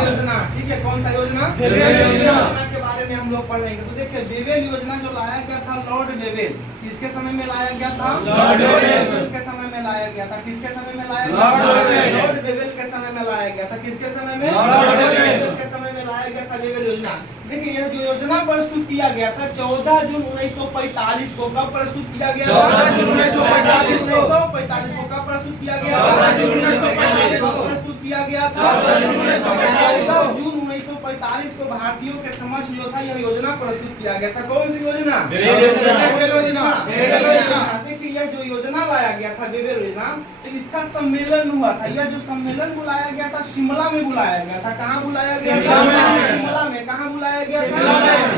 योजना, ठीक है, कौन सा योजना? योजना के बारे में हम लोग पढ़ेंगे। तो देखिए वेवेल योजना जो लाया गया था लॉर्ड वेवेल, किसके समय में लाया गया था? लॉर्ड वेवेल के समय में लाया गया था। किसके समय में लाया गया? लॉर्ड वेवेल के समय में लाया गया था। किसके समय में? लॉर्ड वेवेल के समय में लाया गया था वेवेल योजना। देखिए यह जो योजना प्रस्तुत किया गया था 14 जून 1945 को। कब प्रस्तुत किया गया? 14 जून 1945 को। कब प्रस्तुत किया गया? 14 जून 1945 को प्रस्तुत किया गया था। 14 जून 1945 को भारतीयों के समक्ष जो था यह योजना प्रस्तुत किया गया था। कौन सी योजना? वेवेल योजना। देखिए यह जो योजना लाया गया था वेवेल योजना, तो इसका सम्मेलन हुआ था। यह जो सम्मेलन बुलाया गया था शिमला में बुलाया गया था। कहाँ बुलाया गया था? शिमला में। कहाँ बुलाया गया था?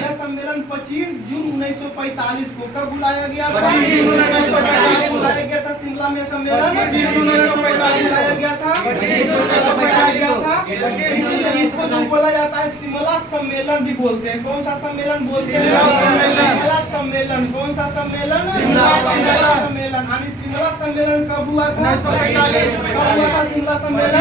यह सम्मेलन 25 जून 1945 को। कब बुलाया गया? 25 जून 1945 बुलाया गया था शिमला में सम्मेलन। 25 जून 1945 बुलाया गया था। 25 जून 1945 था। इसको जो बोला जाता है शिमला सम्मेलन भी बोलते हैं। कौन सा सम्मेलन बोलते हैं? शिमला सम्मेलन। कौन सा सम्मेलन? शिमला सम्मेलन। यानी शिमला सम्मेलन कब हुआ था? 1945। कब हुआ था शिमला सम्मेलन?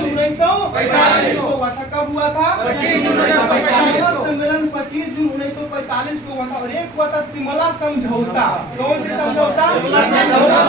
1945 को हुआ था। कब हुआ था? 25 जून 1945 को। सम्मेलन 25 जून 1945 को हुआ था। और एक हुआ था शिमला समझौता। कौन सा समझौता? शिमला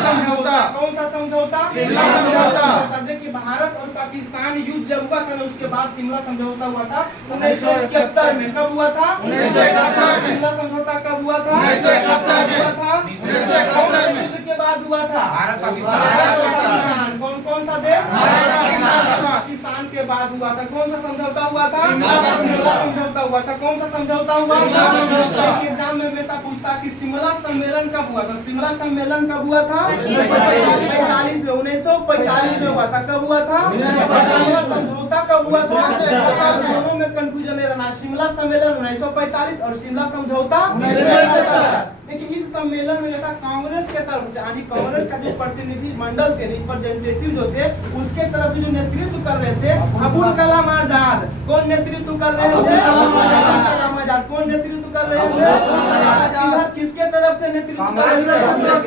समझौता। कौन सा समझौता? शिमला समझौता। देखिए भारत और पाकिस्तान युद्ध जब हुआ था उसके बाद शिमला समझौता हुआ था 1971 में। कब हुआ था? 1971। शिमला समझौता कब हुआ था? 1971 में हुआ था। 1971 में युद्ध के बाद हुआ था भारत पाकिस्तान। कौन कौन सा देश? भारत पाकिस्तान के बाद हुआ था। कौन सा समझौता हुआ था? शिमला समझौता हुआ था। कौन सा समझौता हुआ? एग्जाम में हमेशा पूछता कि शिमला सम्मेलन कब हुआ था? शिमला सम्मेलन कब हुआ था? 1945 में। 1945 में हुआ था। कब हुआ था? शिमला समझौता कब हुआ था? दोनों में कंफ्यूजन नहीं रहना। शिमला सम्मेलन 1945 और शिमला समझौता 1971। लेकिन इस सम्मेलन में था कांग्रेस के तरफ से, यानी कांग्रेस का जो प्रतिनिधि मंडल थे, रिप्रेजेंटेटिव जो थे, उसके तरफ से जो नेतृत्व कर रहे थे अबुल कलाम आजाद। कौन नेतृत्व कर रहे थे? कलाम आजाद। कौन नेतृत्व कर रहे थे? इधर किसके तरफ से नेतृत्व कर रहे थे?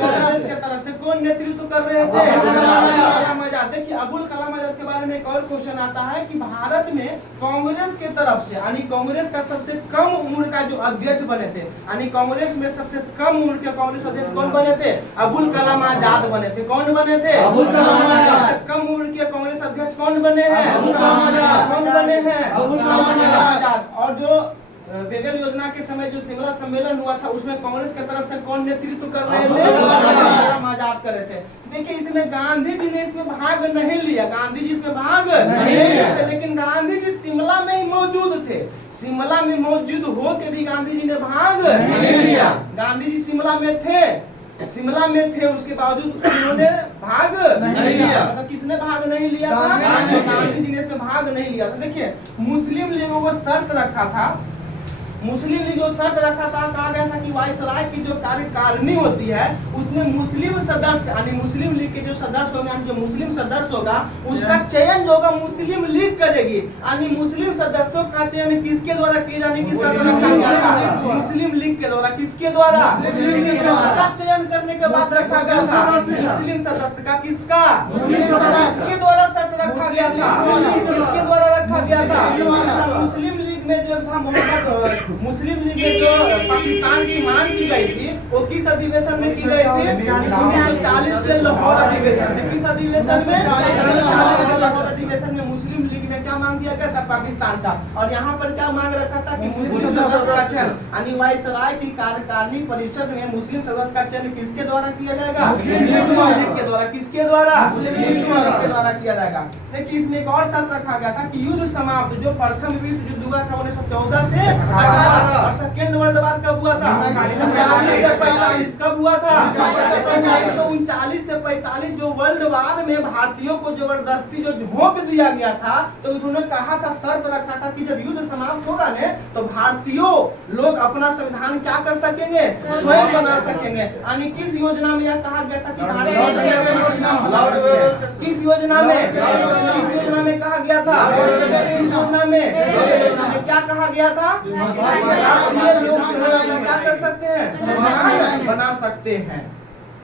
कांग्रेस के तरफ से। कौन नेतृत्व कर रहे थे? कलाम आजाद। देखिए अबुल कलाम आजाद के बारे में एक और क्वेश्चन आता है कि भारत में कांग्रेस के तरफ से, यानी कांग्रेस का सबसे कम उम्र का जो अध्यक्ष बने थे, यानी कांग्रेस में सबसे कम उम्र के कांग्रेस अध्यक्ष कौन बने थे? अबुल कलाम आजाद बने थे। कौन बने थे? अबुल कलाम आजाद। सबसे कम उम्र के कांग्रेस अध्यक्ष कौन बने हैं? अबुल कलाम आजाद। कौन बने हैं? अबुल कलाम आजाद। और जो वेवेल योजना के समय जो शिमला सम्मेलन हुआ था उसमें कांग्रेस की तरफ से कौन नेतृत्व कर रहे थे? कलाम आजाद कर रहे थे। देखिए इसमें गांधी जी ने इसमें भाग नहीं लिया। गांधी जी इसमें भाग नहीं लिया, लेकिन गांधी जी शिमला में ही मौजूद थे। शिमला में मौजूद हो के भी गांधी जी ने भाग नहीं लिया। गांधी जी शिमला में थे, शिमला में थे, उसके बावजूद उन्होंने भाग नहीं लिया। मतलब किसने भाग नहीं लिया था? गांधी जी ने इसमें भाग नहीं लिया था। देखिए मुस्लिम लीगों को शर्त रखा था, मुस्लिम लीग जो शर्त रखा था, कहा गया था कि वायसराय की जो कार्यकारिणी होती है उसमें मुस्लिम सदस्य, यानी मुस्लिम लीग के जो सदस्य होंगे, जो मुस्लिम सदस्य होगा उसका चयन जो होगा मुस्लिम लीग करेगी। यानी मुस्लिम सदस्यों का चयन किसके द्वारा किया जाने की शर्त रखा गया था? मुस्लिम लीग के द्वारा। किसके द्वारा? इसका चयन करने के बाद रखा गया था मुस्लिम सदस्य का। किसका? किसके द्वारा शर्त रखा गया था? किसके द्वारा रखा गया था? मुस्लिम में जो था मोहम्मद, मुस्लिम लीग में जो पाकिस्तान की मांग की गई थी वो किस अधिवेशन में की गई थी? 1940 के लाहौर अधिवेशन में। किस अधिवेशन में? 1940 के लाहौर अधिवेशन में मुस्लिम लीग ने क्या मांग किया गया था? पाकिस्तान का। और यहाँ पर क्या मांग रखा था कि मुस्लिम सदस्य का चयन, यानी वायसराय की कार्यकारिणी परिषद में मुस्लिम सदस्य का चयन किसके द्वारा किया जाएगा? मुस्लिम लीग के द्वारा। किसके द्वारा? मुस्लिम लीग के द्वारा किया जाएगा। देखिए इसमें एक और शर्त रखा गया था कि युद्ध समाप्त, जो प्रथम विश्व युद्ध हुआ था 1914 से 18 और सेकेंड वर्ल्ड वार कब हुआ था? 1939 से 45। कब हुआ था? 1939 से 45। जो वर्ल्ड वार में भारतीयों को जबरदस्ती जो झोंक दिया गया था, तो उन्होंने कहा था, शर्त रखा था कि जब युद्ध समाप्त होगा ने तो भारतीयों लोग अपना संविधान क्या कर सकेंगे? स्वयं बना सकेंगे। यानी किस योजना में यह कहा गया था कि भारतीय किस योजना में? किस योजना में कहा गया था? किस योजना में क्या कहा गया था? भारतीय लोग क्या कर सकते हैं? संविधान बना सकते हैं।